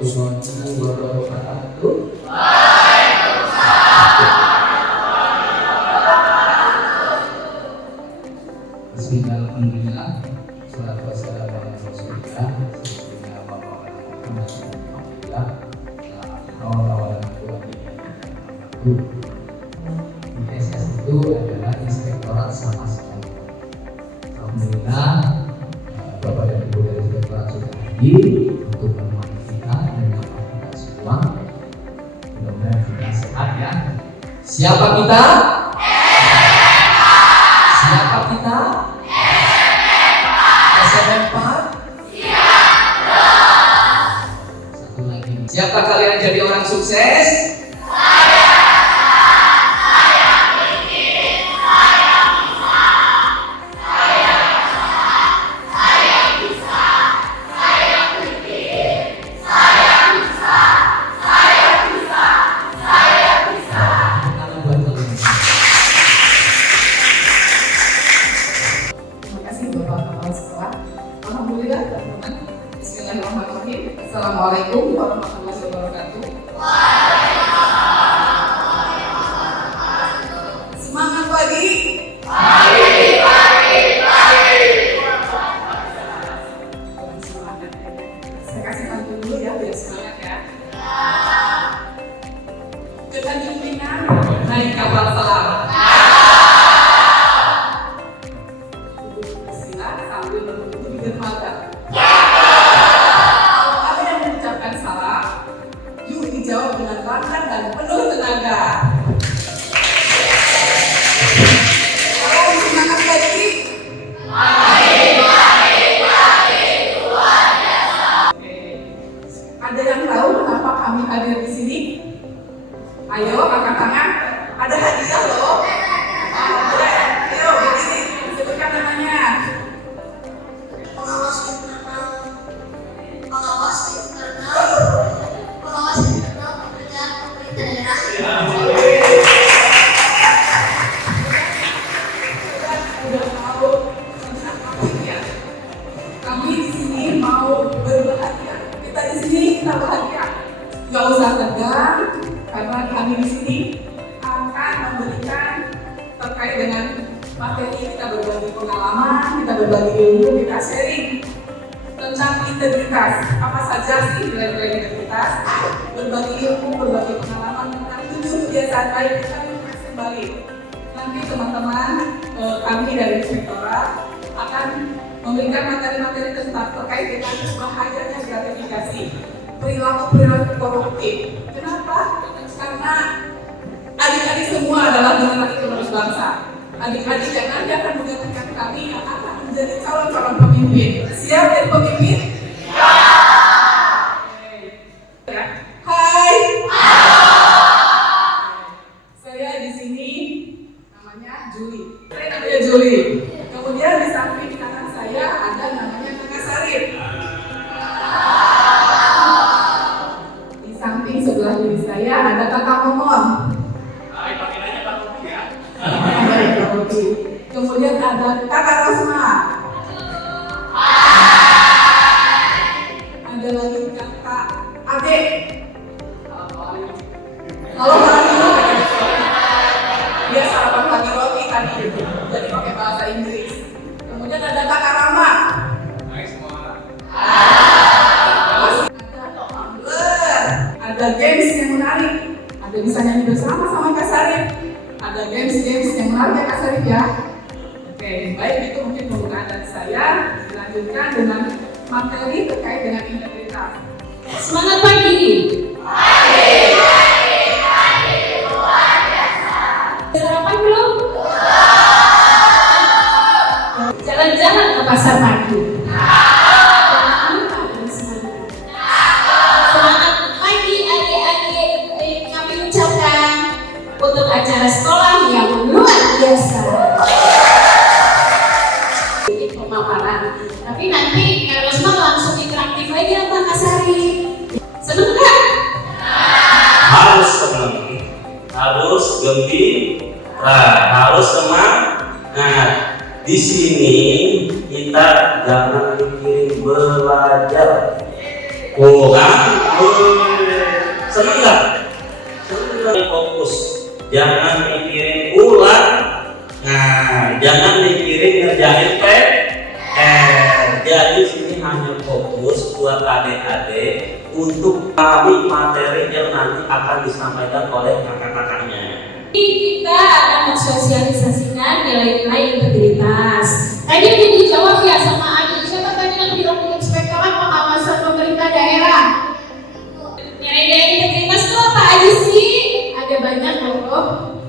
warahmatullahi wabarakatuh. Bismillahirrahmanirrahim. Salatu wassalamu ala Rasulillah sayyidina Muhammad sallallahu alaihi wasallam. ISS itu adalah Inspektorat Sama Sekali. Alhamdulillah, Bapak dan Ibu dari Inspektorat sudah hadir untuk menemani kita dan menyapa kita semua. Mudah-mudahan kita sehat ya. Siapa kita? Siapa kita? SMM 4? Satu lagi. Siapa kalian jadi orang sukses? Alhamdulillah, teman-teman. Bismillahirrahmanirrahim. Assalamualaikum warahmatullahi wabarakatuh. Semangat pagi. Semangat. Saya kasih pantun dulu ya, biar semangat ya. Kita bimbingan naik kapal selam. Sambil menunggu di dermaga. Kalau ada yang mengucapkan salah, yuk dijawab dengan lantang dan penuh tenaga. Kalau semangat lagi, ada yang tahu kenapa kami hadir di sini? Ayo angkat tangan. Ada hadiah loh. Ayo begini, sebutkan namanya. Pengawas internal pekerjaan pemerintah daerah. Udah tahu tentang ya. Kami di sini mau berbahagia. Kita di sini kita bahagia. Gak usah tegang, karena kami di sini akan memberikan terkait dengan materi, kita berbagi pengalaman, kita berbagi ilmu, kita sharing tentang integritas. Apa saja sih nilai-nilai integritas? Berbagi ilmu, berbagi pengalaman tentang 7 kebiasaan baik kita kembali. Nanti teman-teman kami dari Inspektorat akan memberikan materi-materi tentang terkait dengan bahayanya gratifikasi, perilaku koruptif. Kenapa? Karena adik-adik semua adalah generasi penerus bangsa. Adik-adik yang nanti akan menggantikan kami yang akan menjadi calon-calon pemimpin. Siap jadi pemimpin? Ya. Hai. Saya di sini namanya Juli. Saya namanya Juli. Kemudian di samping kanan saya ada namanya Kakak Sarip. Di samping sebelah kiri saya ada Kakak Momon. Kemudian ada Kakak Rosma. Ada lagi Kakak Ade. Kalau pagi dulu dia sarapan pagi roti tadi, jadi pakai bahasa Inggris. Kemudian ada Kakak Rama. Ada tumbler, ada games yang menarik. Ada bisa nyanyi bersama sama Kak Sarip. Ada games yang menarik ya Kak Sarip ya. Oke, baik, itu mungkin pembukaan dari saya. Dilanjutkan dengan materi terkait dengan integritas. Semangat pagi. Sarapan belum? Jalan-jalan ke pasar pagi. Semangat pagi adik-adik, kami ucapkan untuk acara sekolah yang luar biasa. Pemaparan, tapi nanti Rosma langsung interaktif lagi sama Kak Sari. Seneng nggak? Harus senang, harus gembira, harus semangat. Di sini kita jangan mikirin belajar, bukan Senang nggak? Senang. Fokus, jangan mikirin ulang. Nah, jangan mikirin ngerjain jadi sini hanya fokus buat adik-adik untuk pahami materi yang nanti akan disampaikan oleh kakak-kakaknya. Kita akan mensosialisasikan nilai-nilai integritas. Tadi udah dijawab ya sama Adi. Siapa tadi yang bilang Inspektorat Pengawasan Pemerintah Daerah? Nilai-nilai integritas itu apa aja sih? Ada banyak loh.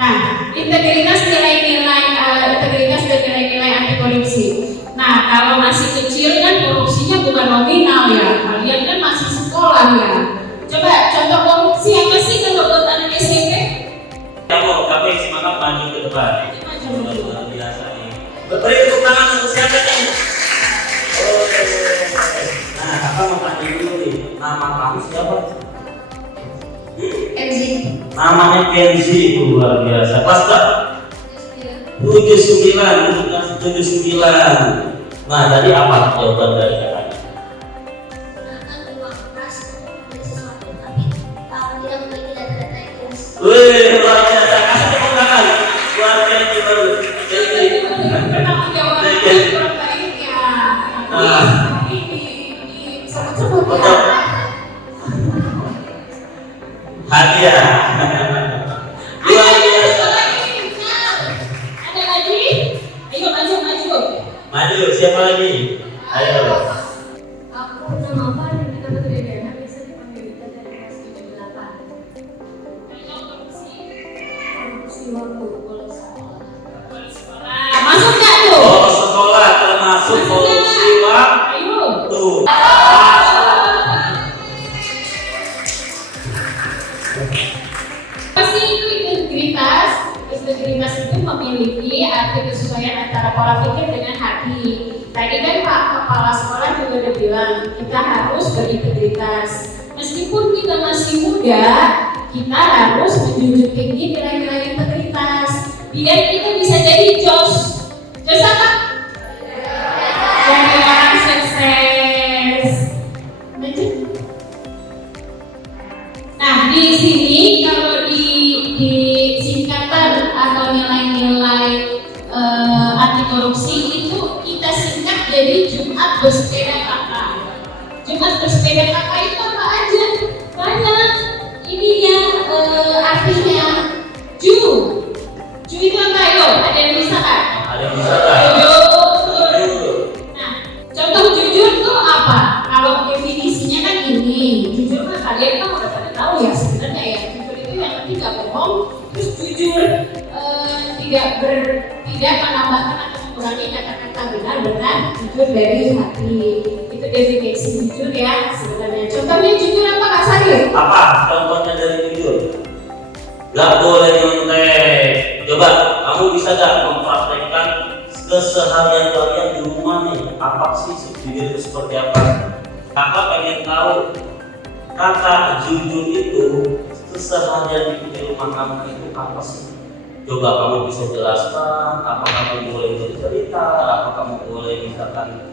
Nah, integritas dan nilai-nilai anti korupsi. Nah, kalau masih kecil kan korupsinya bukan nominal ya. Kalian kan masih sekolah ya. Coba contoh korupsi apa sih kalau buat anak SMP? Kamu semangat maju ke depan. Luar biasa nih. Beri tepuk tangan untuk siapa nih? Nah, kakak mau tanya dulu nih. Nama kamu siapa? Kenzi. Namanya Kenzi, luar biasa. Kelas berapa? 79. Nah, tadi apa jawaban dari kakak? Gunakan uang keras untuk membeli sesuatu, tapi kalau tidak memiliki data-data yang jelas. Wih, luar biasa. Kasih tepuk tangan. Luar Kenzi baru. Kenzi. Pertama jawaban kurang baik ya. Tapi disebut-sebut ya. Hadiah. Luar biasa. Ada lagi? Ayo maju. Maju, siapa lagi? Ayo. Aku nama apa dan kita betul dana bisa dipanggil kita dari kelas 78. Korupsi waktu kalau sekolah. Masuk nggak tuh? Oh, sekolah termasuk korupsi waktu. Ayo. Pasti itu integritas. Integritas itu memiliki arti kesesuaian antara pola pikir dengan hati. Tadi kan Pak Kepala Sekolah juga udah bilang kita harus berintegritas. Meskipun kita masih muda, kita harus menjunjung tinggi nilai-nilai integritas. Biar kita bisa jadi jos apa? Jadi orang sukses. Nah, di sini kalau di singkatan atau nilai-nilai anti korupsi itu kita singkat jadi Jumat Bersepeda Kakak. Jumat Bersepeda Kakak itu apa aja? Banyak. Ini ya artinya Ju itu apa? Ayo, ada yang bisa kan? Ada yang bisa kan? Jujur. Nah, contoh jujur itu apa? Kalau definisinya kan ini. Jujur kan kalian kan udah pada tahu ya sebenarnya ya. Jujur itu yang penting gak bohong, terus jujur tidak menambahkan atau mengurangi kata-kata benar-benar jujur dari hati. Itu definisi jujur ya sebenarnya. Contohnya jujur apa Kak Sari? Apa contohnya dari jujur? Gak boleh nyontek. Coba kamu bisa gak mempraktekkan keseharian kalian di rumah nih? Apa sih jujur itu seperti apa? Kakak pengen tahu kata jujur itu keseharian di rumah kamu itu apa sih? Coba kamu bisa jelaskan. Apa kamu boleh bercerita? Apa kamu boleh misalkan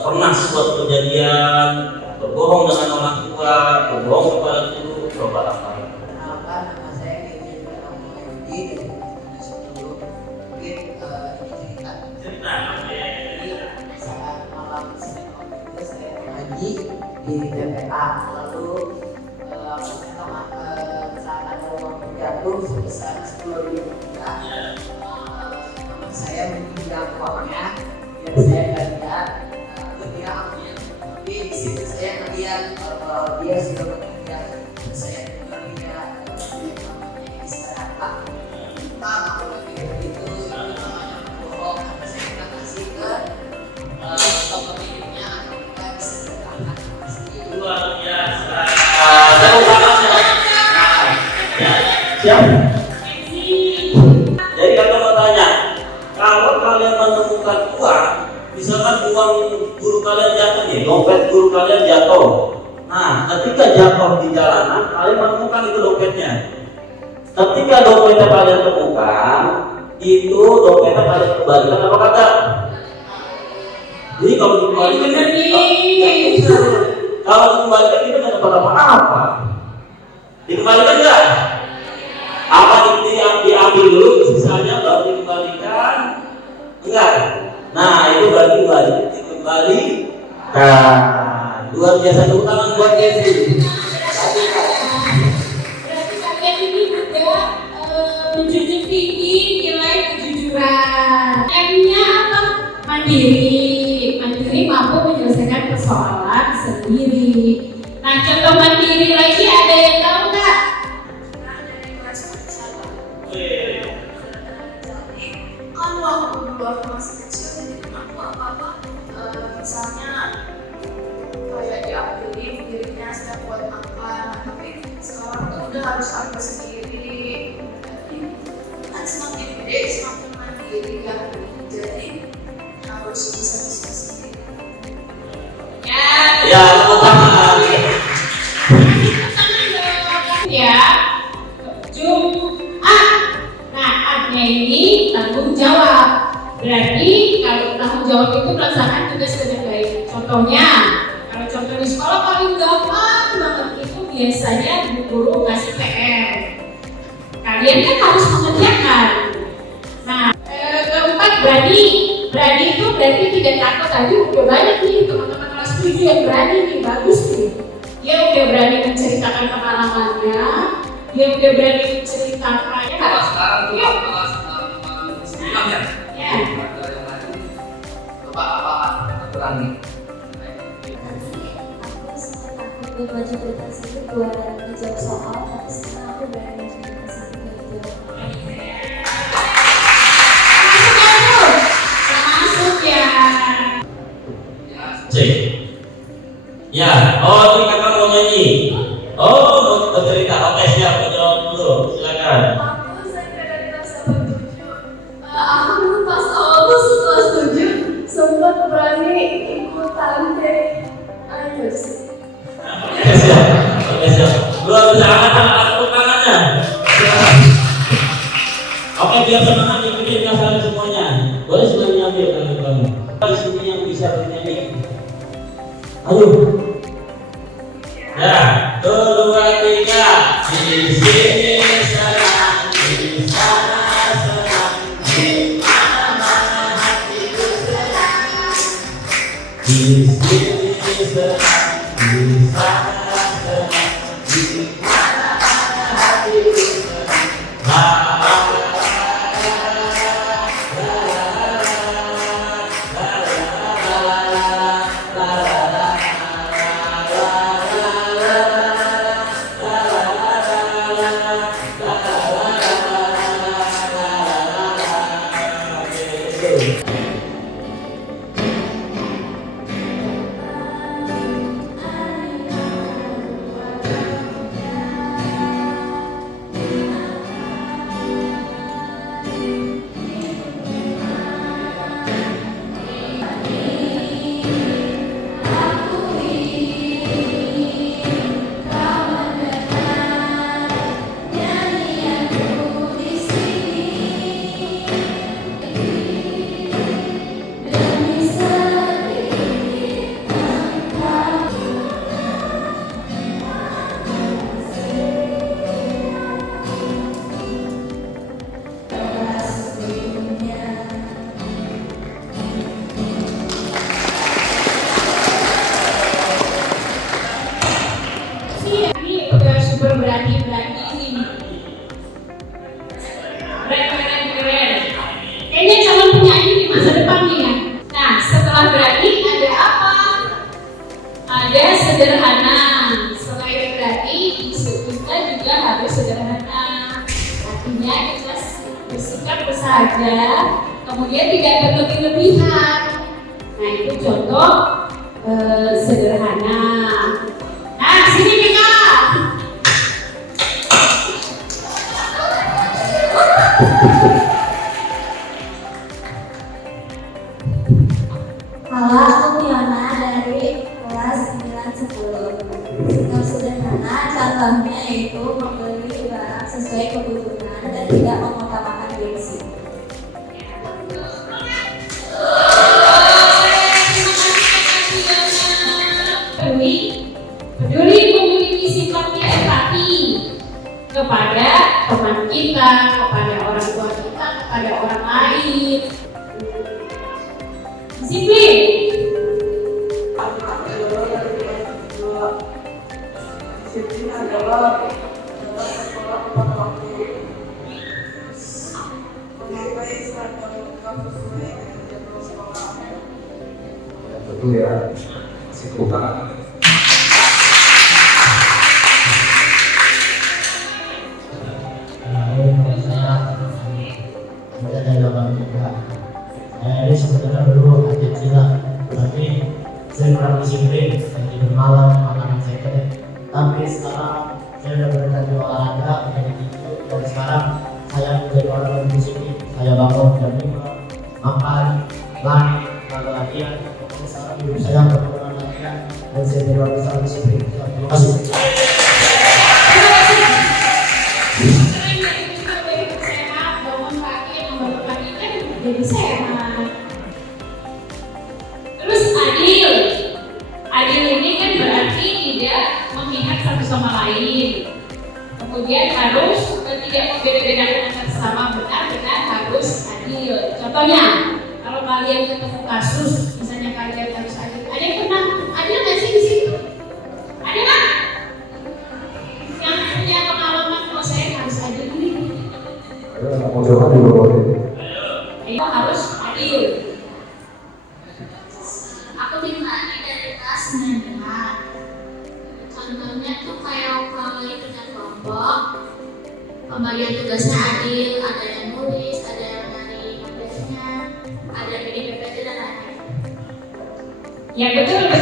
pernah suatu kejadian berbohong dengan orang tua, berbohong kepada guru? Coba apa? Kenalkan, nama saya Kenzi Rahmayudi dari kelas 10. Mungkin ini cerita. Jadi saat malam Senin itu saya mengaji di TPA. Lalu saat ada uang jatuh sebesar 10.000 rupiah, teman saya meminjam uangnya dan saya nggak lihat. Lalu dia ambil. Tapi di situ saya ngeliat kalau dia sudah bekerja. Saya juga lihat namanya istirahat. Pak, kalau lagi begitu namanya bohong. Saya tidak kasih ke toko miliknya atau kita bisa berangkat pasti. Luar biasa. Siapa? Jadi kakak mau tanya, kalau kalian menemukan uang, misalkan uang guru kalian jatuh nih, dompet guru kalian jatuh. Nah, ketika jatuh di jalanan, kalian menemukan itu dompetnya. Ketika dompetnya kalian temukan, itu dompetnya kalian kembalikan apa kata? Jadi kalau dikembalikan, kalau dikembalikan itu kan dapat apa-apa. Dikembalikan enggak? Apa diambil dulu, sisanya baru dikembalikan? Enggak. Nah, itu berarti wajib dikembalikan. Luar biasa, tepuk tangan buat Kevin. Berarti kalian ini juga menjunjung tinggi nilai kejujuran. M-nya apa? Mandiri. Mandiri mampu menyelesaikan persoalan sendiri. Nah, contoh mandiri lagi ada yang tahu nggak? Kan waktu masih kecil jadi aku apa-apa misalnya kayak diambilin dirinya setiap buat makan, tapi sekarang tuh udah harus aku sendiri. Jadi kan semakin gede semakin mandiri ya, jadi harus bisa sendiri. Ya, tepuk tangan. Ya, Jumat. Nah, A-nya ini tanggung jawab. Berarti kalau tanggung jawab itu melaksanakan tugas dengan baik. Contohnya, kalau contoh di sekolah paling gampang banget itu biasanya bu guru ngasih PR. Kalian kan harus mengerjakan. Nah, keempat berani. Berani itu berarti tidak takut. Tadi udah banyak nih teman-teman kelas 7 yang berani nih, bagus nih. Dia udah berani menceritakan pengalamannya, dia udah berani menceritakan. Kalau sekarang tuh kelas 9 ya. Ya. Ada yang lain. Coba apa berani? Aku sempat takut buat baca berita sendiri buat ngejawab soal, tapi sekarang aku berani cerita sendiri ngejawab. Masuk ya. Cek. Ya, oh ini kakak mau nyanyi. Oh, mau bercerita. Oke, siap, jawab dulu. Silakan. Saya dari kelas 7. Aku dulu pas awal masuk kelas 7 sempat berani ikutan deh. Ayo sih. Oke, siap. Oke, siap. Luar biasa, angkat tepuk tangannya. Silakan. Oke, biar semangat ikutin kalian semuanya. Boleh semuanya ambil kamu. Di sini yang bisa bernyanyi. Ayo. Ya, 2, 3. Di sini senang, di sana senang, di mana-mana hatiku senang. Di sini senang, di sana senang, di mana-mana hatiku senang. Kayaknya calon penyanyi di masa depan nih ya. Nah, setelah berani ada apa? Ada sederhana. Selain berani, kita juga harus sederhana. Artinya kita bersikap bersahaja, kemudian tidak berlebih-lebihan. Nah, itu contoh sederhana. Nah, sini kita. Halo, aku Fiona dari kelas 9-10. Sikap sederhana contohnya yaitu membeli barang sesuai kebutuhan dan tidak mengutamakan gengsi. Peduli sifatnya empati kepada teman kita, kepada orang tua kita, kepada orang lain. Disiplin. Disiplin adalah sekolah tepat waktu, memakai seragam lengkap sesuai dengan jadwal sekolah. Betul ya, masih kurang. Saya ini sebenarnya dulu atlet silat, tapi saya kurang disiplin, jadi bermalam makanan saya kering. Tapi sekarang saya sudah berada di olahraga, menjadi tinju, dan sekarang saya menjadi orang yang disiplin. Saya bangun jam 5, makan, lari, lalu latihan. Pokoknya sekarang hidup saya berkurang latihan, dan saya jadi orang yang sangat disiplin. Terima kasih. Jadi sehat. Terus adil. Adil ini kan berarti tidak memihak satu sama lain. Kemudian harus tidak membeda-bedakan antara sesama, benar-benar harus adil. Contohnya, kalau kalian ketemu kasus, misalnya kalian harus adil. Ada yang pernah adil nggak sih di situ? Ada nggak? Yang punya pengalaman kalau saya harus adil ini. Mau coba dulu boleh. Itu harus adil. Aku minta adil dari kelas 9. Contohnya tuh kayak kalau kerja kelompok, pembagian tugasnya adil, ada yang nulis, ada yang nyari kontennya, ada yang bikin PPT dan lain-lain. Ya betul nggak?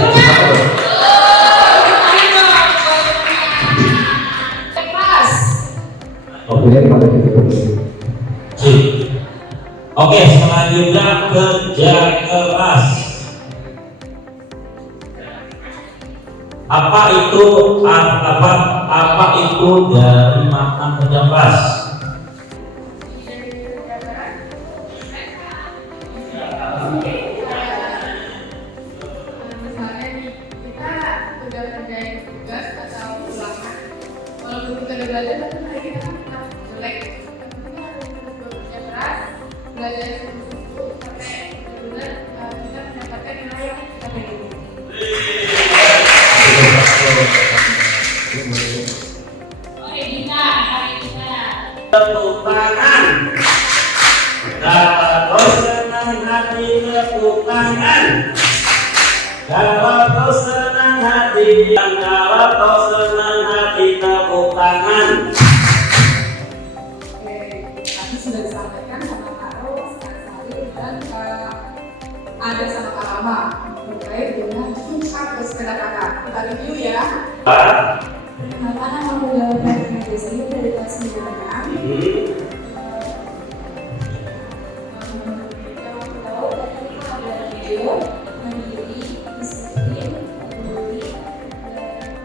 Kelas. Oke, pada kita Oke, selanjutnya kerja keras. Apa itu dari makna kerja keras? Misalnya nih, kita udah kerjain tugas atau ulangan. Kalau belum kita belajar, kan kita kan jelek. Kita harus bekerja keras, belajar sungguh-sungguh sampai benar-benar kita mendapatkan nilai yang kita pengen. Tepuk tangan. Kalau kau senang hati tepuk tangan. Kalau kau senang hati, kalau kau senang hati tepuk tangan. Oke, tadi sudah disampaikan sama Kak Ros, Kak Salih, dan ada sama Kak Rama terkait dengan puncak bersepeda kakak. Kita review ya. Kenapa nama pengalaman Desi dari kelas 9? Tahu tadi kita ada video mandiri, disiplin, peduli,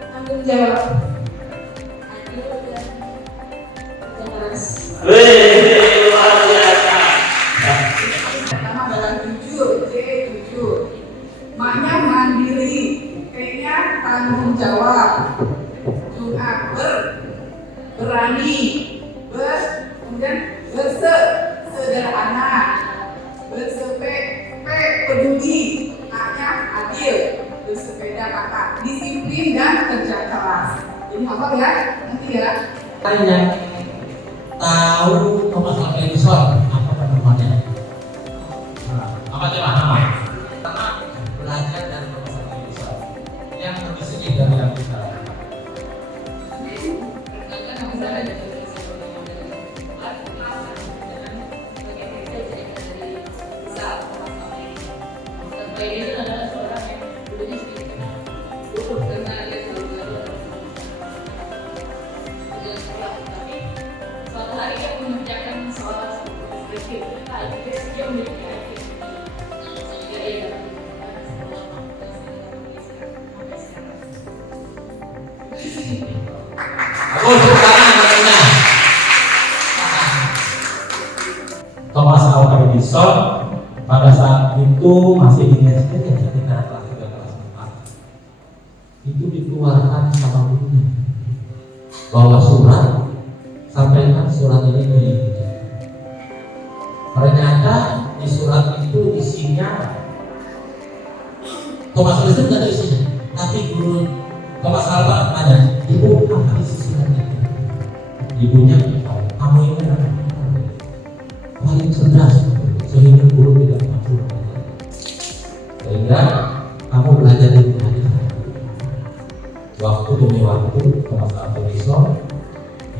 tanggung jawab, adil dan kerja keras. Luar biasa. Pertama adalah jujur, jujur. Maknya mandiri, T-nya tanggung jawab. Berani, kemudian sederhana, peduli, A-nya adil, bersepeda kakak, disiplin dan kerja keras. Jadi hafal ya, nanti ya. Tanya, tahu Thomas Alva Edison apa penemuannya? Apa coba nama? Pertama, belajar dari Thomas Alva Edison yang lebih sedikit dari yang kita. Aku tepuk tangan katanya. Thomas Alva Edison pada saat itu masih di SD ya, sekitar kelas 3 kelas 4. Itu dikeluarkan sama gurunya. bawa surat, sampaikan surat ini ke ibu. Ternyata di surat itu isinya Thomas Edison tidak ada isinya, tapi guru Thomas Alva nanya, ibu apa isi suratnya? Ibunya, kamu ini adalah paling cerdas sehingga guru tidak masuk, sehingga kamu belajar di rumah. Waktu demi waktu Thomas Alva Edison,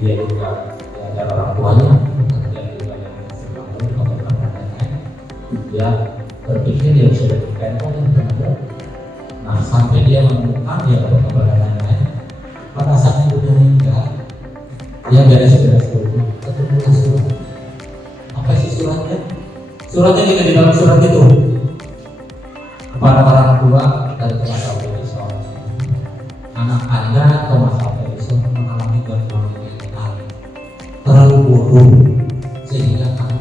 dia juga diajar orang tuanya, dia juga yang membangun dia berpikir dia bisa diberikan oleh teman. Nah sampai dia menemukan dia dapat keberadaan lain. Pada saat itu dia meninggal, dia beres-beres dulu, ketemulah surat. Apa isi suratnya? Suratnya juga di dalam surat itu kepada orang tua dari Thomas Alva Edison. Anak Anda Thomas Alva Edison mengalami gangguan mental, terlalu bodoh sehingga kamu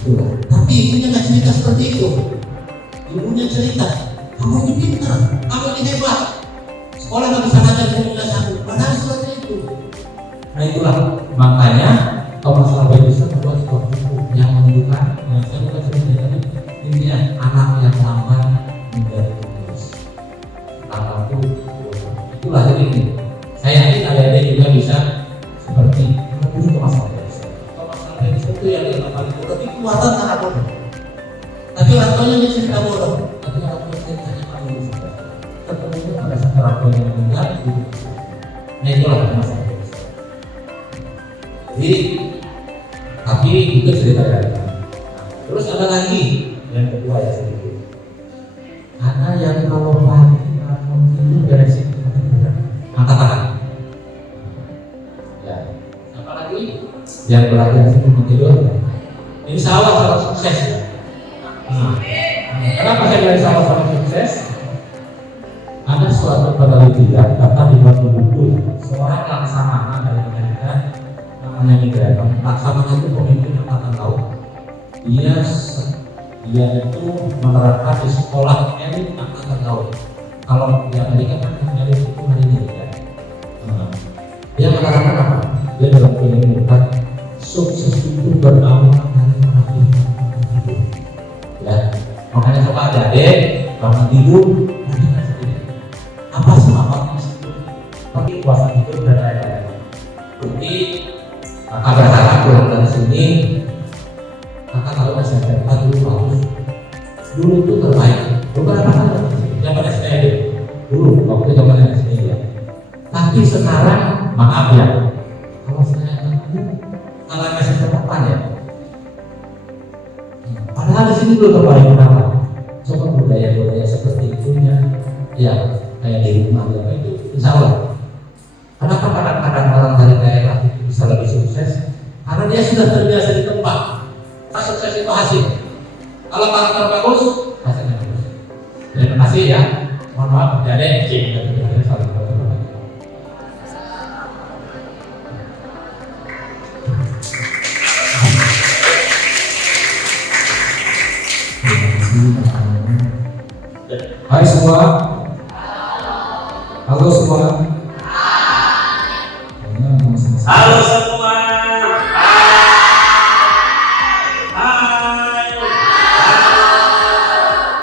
itulah. Tapi ibunya nggak cerita seperti itu. Ibunya cerita, kamu ini pintar, kamu ini hebat, sekolah nggak bisa ngajar, kamu nggak sanggup. Padahal suratnya itu. Nah itulah makanya Thomas Alva Edison membuat sebuah buku yang menunjukkan, yang saya bukan cerita tadi, intinya anak yang lambat menjadi lulus. Lambat itu, itulah jadi ini. Saya yakin adik-adik juga bisa seperti Thomas Alva Edison. Thomas Alva Edison itu yang paling bodoh, tapi kuatan anak bodoh. Tapi orang tuanya dia cerita bodoh, tapi orang tuanya ceritanya paling bodoh. Ketemunya pada saat orang tuanya meninggal, nah itulah Thomas Alva Edison. Jadi, tapi itu cerita dari kami. Terus ada lagi yang kedua ya sedikit. Ada yang kalau pagi bangun tidur beresin angkat tangan. Ya, apa lagi? Yang belajar sebelum tidur. Insya Allah selalu sukses. Kenapa saya bilang sama-sama sukses? Ada suatu penelitian data di buku seorang laksamana dari Amerika namanya Graham. Laksamana itu pemimpin angkatan laut. Dia itu menerapkan di sekolah elit angkatan laut. Kalau di Amerika kan elit itu marinir ya. Dia menerapkan apa? Dia dalam menemukan sukses itu berawal dari perhatian. Ya, makanya coba adik bangun tidur tanyakan sendiri apa semangatnya itu, tapi kuasa tidur dan lain-lain. Jadi kakak berharap pulang dari sini kakak tahu SMP dulu bagus, dulu itu terbaik. Beberapa kali zaman SPD dulu waktu zaman SPD ya. Tapi sekarang maaf ya, kalau saya kalau masih depan ya. Padahal di sini belum terbaik kenapa? Coba budaya-budaya seperti itunya, ya kayak di rumah ya itu, insya Allah. Kenapa kadang-kadang orang dari daerah itu bisa lebih sukses? Karena dia sudah terbiasa di tempat. Pas sukses itu hasil. Kalau karakter bagus, hasilnya bagus. Terima kasih ya. Mohon maaf, jadi saling Hai semua. Halo semua. Halo semua. Hai.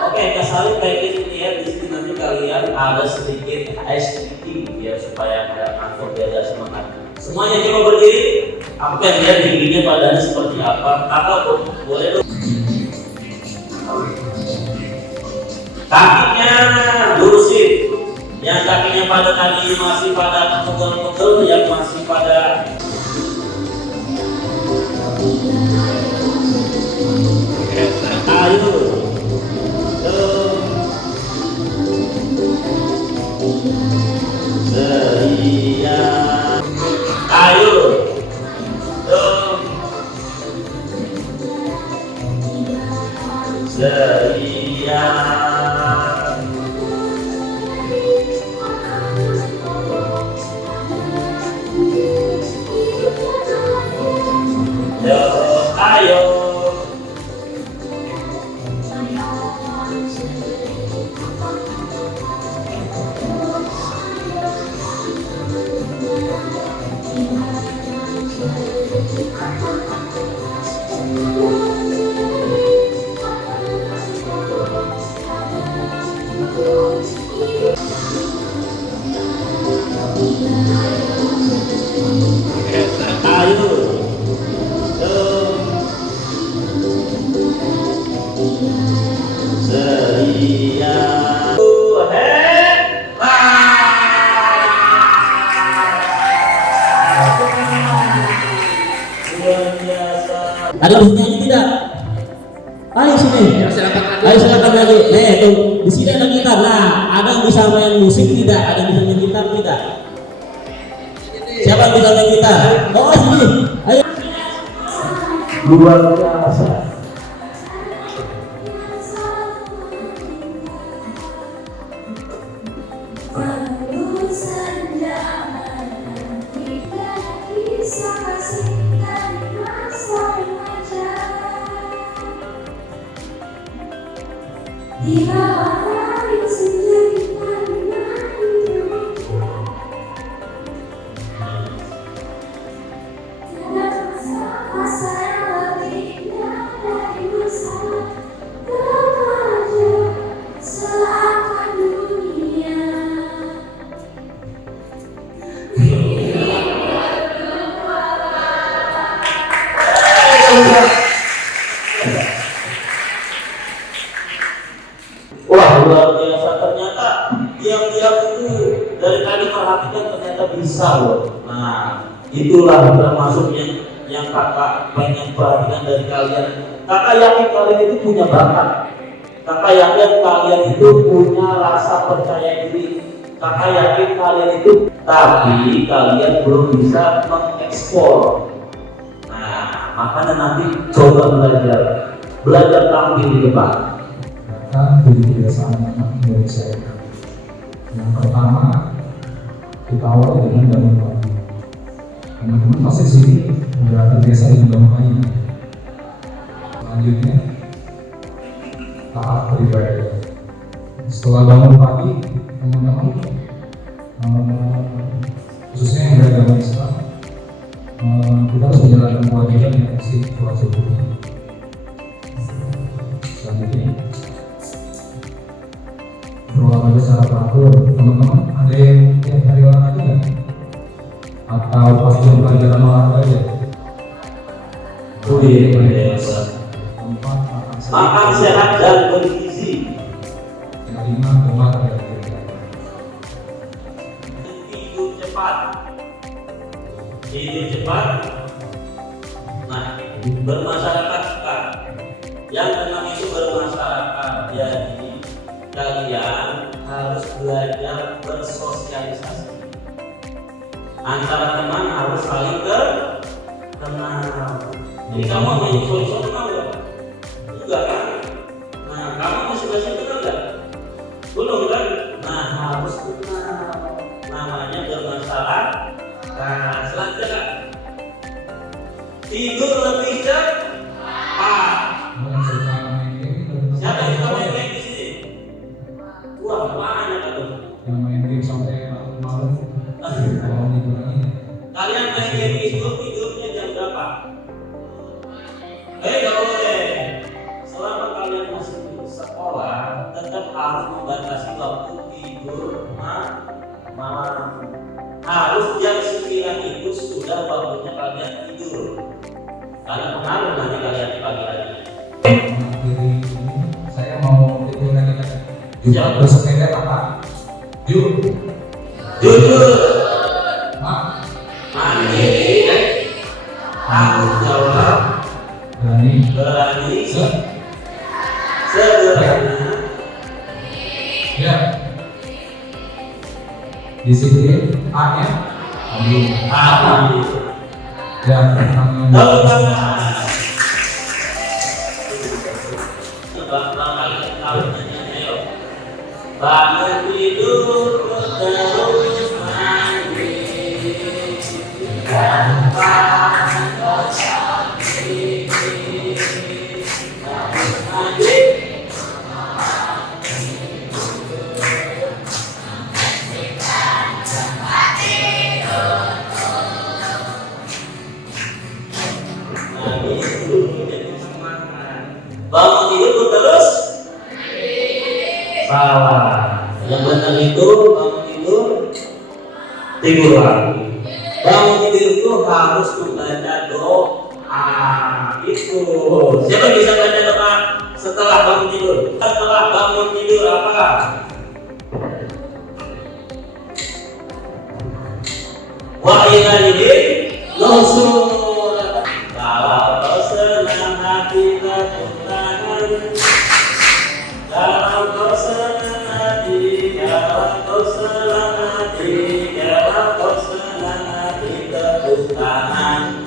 Oke, kesalin kayak gini ya. Di sini nanti kalian ada sedikit SPT biar supaya nggak ngantuk, biar ada semangat. Semuanya coba berdiri. Aku pengen lihat tingginya badannya seperti apa. Kakak boleh dong. Kakinya lurusin, yang kakinya pada kaki masih pada pegel-pegel, yang masih pada ayo seria ayo seria. Ayo. Ayo. Seria. Ada buktinya tidak? Ayo sini. Ayo silakan lagi. Tuh di sini ada gitar. Nah, ada yang bisa main musik tidak? Ada yang bisa main gitar tidak? Siapa yang bisa main gitar? Oh sini. Ayo. Luar biasa. Di bawah hari senja kita tiada masa yang lebih indah dari masa remaja seakan dunia. Wah, luar biasa, ternyata diam-diam itu dari tadi perhatikan ternyata bisa loh. Nah, itulah termasuk yang kakak pengen perhatikan dari kalian. Kakak yakin kalian itu punya bakat. Kakak yakin kalian itu punya rasa percaya diri. Kakak yakin kalian itu, tapi kalian belum bisa mengekspor. Nah, makanya nanti coba belajar tampil di depan. Dari kebiasaan anak Indonesia. Yang pertama, kita awali dengan bangun pagi. Teman-teman pasti di sini sudah terbiasa dengan bangun pagi. Selanjutnya, taat beribadah. Setelah bangun pagi, teman-teman, khususnya yang beragama Islam, kita harus menjalankan kewajiban yang pasti sholat subuh. Selanjutnya, berolahraga secara teratur. Teman-teman ada yang tiap hari olahraga nggak? Atau pas jam pelajaran olahraga aja? Makan sehat dan bergizi. Yang lima, gemar dan Tidur cepat. Tidur cepat. Nah, bermasyarakat kan. Yang enam itu bermasyarakat. Jadi kalian harus belajar bersosialisasi. Antara teman harus saling kenal. Jadi kamu main sosial kenal nggak? Enggak kan? Nah, kamu masing-masing kenal nggak? Belum kan? Nah, harus kenal. Namanya bermasyarakat. Nah, selanjutnya kan? Tidur lebih cepat. Siapa yang suka main game di sini? Wah, banyak tuh. yang main game sampai malam. Kalau dikurangi, Kalian main game itu tidurnya jam berapa? Nggak boleh. Selama kalian masih di sekolah, tetap harus membatasi waktu tidur malam. Harus jam 9 itu sudah waktunya kalian tidur. Karena pengaruh nanti kalian di pagi hari. mengakhiri ini, saya mau tidur lagi kan. Juga bersepeda kakak. Yuk, Jujur, mandiri, tanggung jawab, berani, sederhana, ya. Disiplin, A-nya, adil. dan tangan. Tepuk tangan. Bang kalian tahu nyanyiannya yuk. Bangun tidur terus mandi. tidur lagi. Bangun tidur itu harus membaca doa. Itu. Siapa bisa baca doa setelah bangun tidur? Setelah bangun tidur apa? Wa ilaihil nusyur. Kalau kau senang hati tepuk tangan. Kalau kau senang hati, kalau kau senang hati, kalau kau senang hati tepuk tangan.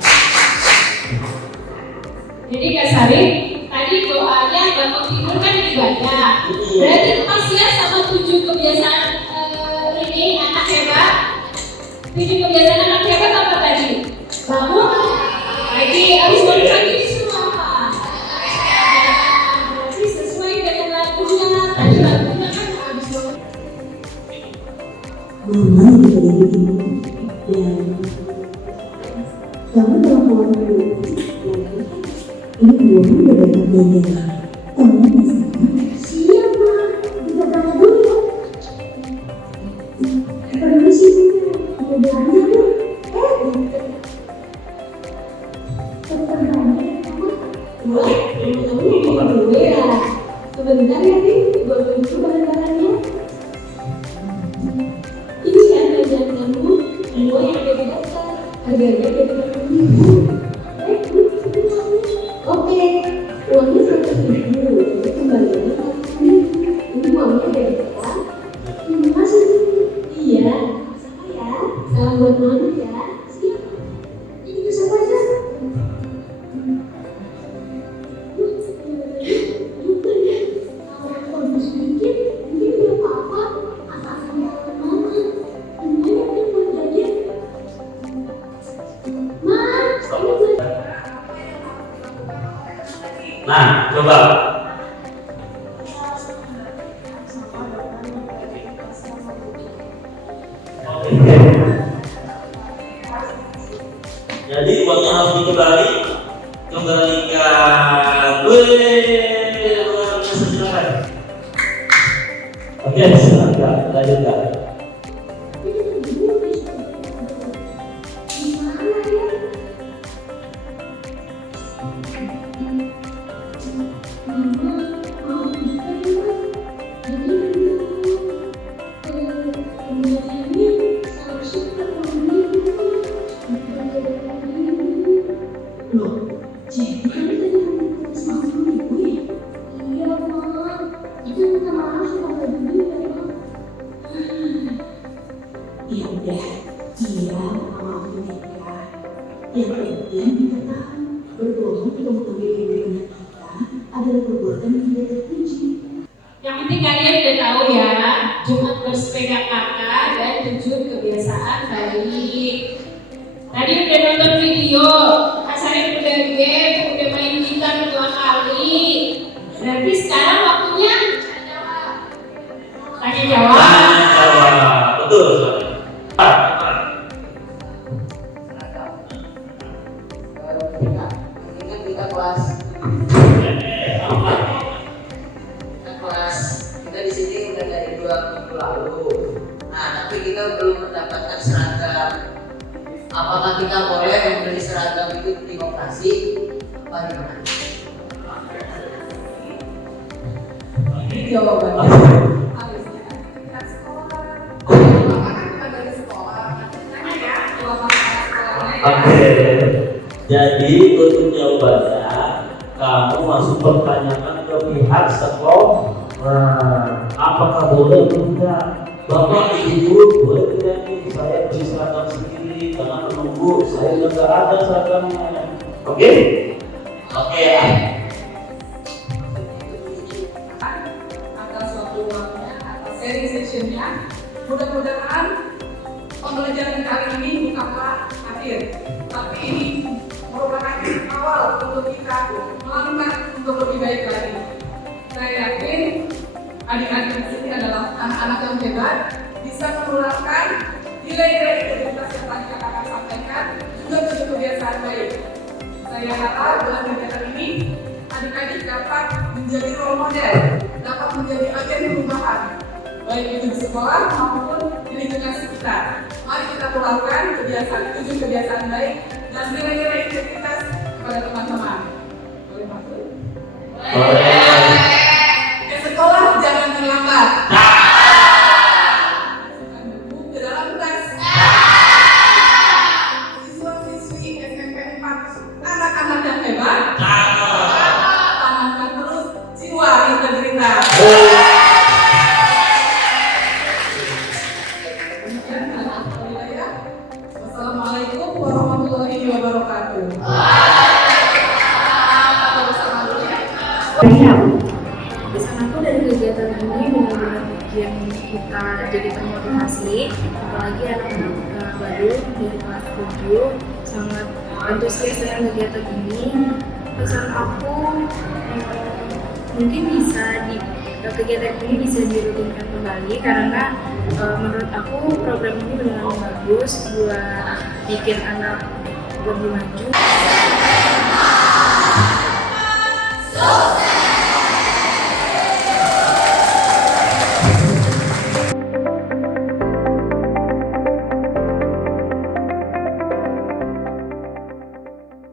Jadi Kak Sari, tadi doanya bangun tidur kan dibaca. Berarti masih ya sama 7 kebiasaan ini anak hebat. 7 kebiasaan anak hebat apa tadi? Bangun pagi, harus bangun pagi itu semua apa? Berarti sesuai dengan lagunya. Tadi lagunya kan habis bangun. Mama juga begini. Dan kamu kalau mau dulu, ini belum udah banyak bendera. Kamu bisa? Siap, Ma. Kita berangkat dulu ya. Permisi, mau belanja dulu. Wah, kamu dulu ya. Sebentar ya, Dik. Gue dulu bahan-bahannya. Ini kan belanjaan kamu. Semua yang ada di daftar. Harganya Rp20.000. Oke, uangnya 100.000. Jadi kembaliannya 40.000. Ini uangnya dari kita. Terima kasih. Iya, sama ya. Salam buat mama ya. Siap. Ini itu siapa aja? Kalau bisa dikit, mungkin dia apa-apa. Asal-asal mama. Semuanya kan buat jajan. Ma, ini buat Nah, coba. Oke. Jadi uangnya harus kembalikan. Wih, luar biasa sekali. Oke, silakan lanjutkan. Loh, jadi kan tadi kamu sama ibu ya? Iya, Ma. Kita minta maaf sama dulu ya, Ma. Ya udah, iya, maafin Eka. Yang penting kita tahu, berbohong untuk mengambil keuntungan kita adalah perbuatan yang tidak terpuji. Yang penting kalian udah tahu ya, Jumat bersepeda kakak dan 7 kebiasaan baik. Tadi udah nonton video, Kasari udah game, udah main gitar 2 kali. Berarti sekarang waktunya tanya jawab. Tanya jawab. Betul. Kita kelas kita di sini udah dari 2 minggu lalu. Nah, tapi kita belum mendapatkan seragam. Apakah kita boleh membeli seragam itu di koperasi? Apa gimana? Ini jawabannya harusnya kita sekolah. Bapak kan bukan dari sekolah. Tanya ya, jawaban sekolahnya ya. Oke. Jadi untuk jawabannya kamu masuk pertanyakan ke pihak sekolah. Apakah boleh tidak? Bapak ibu boleh tidak nih saya beli seragam sendiri, jangan menunggu saya juga ada seragamnya. Oke? Oke. Atas waktu luangnya, atas sharing sessionnya. Mudah-mudahan pembelajaran kali ini bukanlah akhir, tapi ini merupakan awal untuk kita melangkah untuk lebih baik lagi. Saya yakin adik-adik di sini adalah anak-anak yang hebat, bisa menularkan nilai-nilai integritas yang tadi kakak sampaikan, juga 7 kebiasaan baik. Saya harap dalam kegiatan ini adik-adik dapat menjadi role model, dapat menjadi agen perubahan, baik itu di sekolah maupun di lingkungan sekitar. Mari kita tularkan tujuh kebiasaan baik dan nilai-nilai integritas kepada teman-teman. Boleh masuk? Ke sekolah jangan terlambat. Masukkan buku ke dalam tas. Siswa-siswi SMP 4, anak-anak yang hebat. Tanamkan terus jiwa integritas. Wassalamualaikum warahmatullahi wabarakatuh. Pesan aku dari kegiatan ini benar-benar bikin kita jadi termotivasi, apalagi anak-anak baru dari kelas 7 sangat antusias dengan kegiatan ini. Pesan aku mungkin kegiatan ini bisa dirutinkan kembali karena menurut aku program ini benar-benar bagus buat bikin anak lebih maju.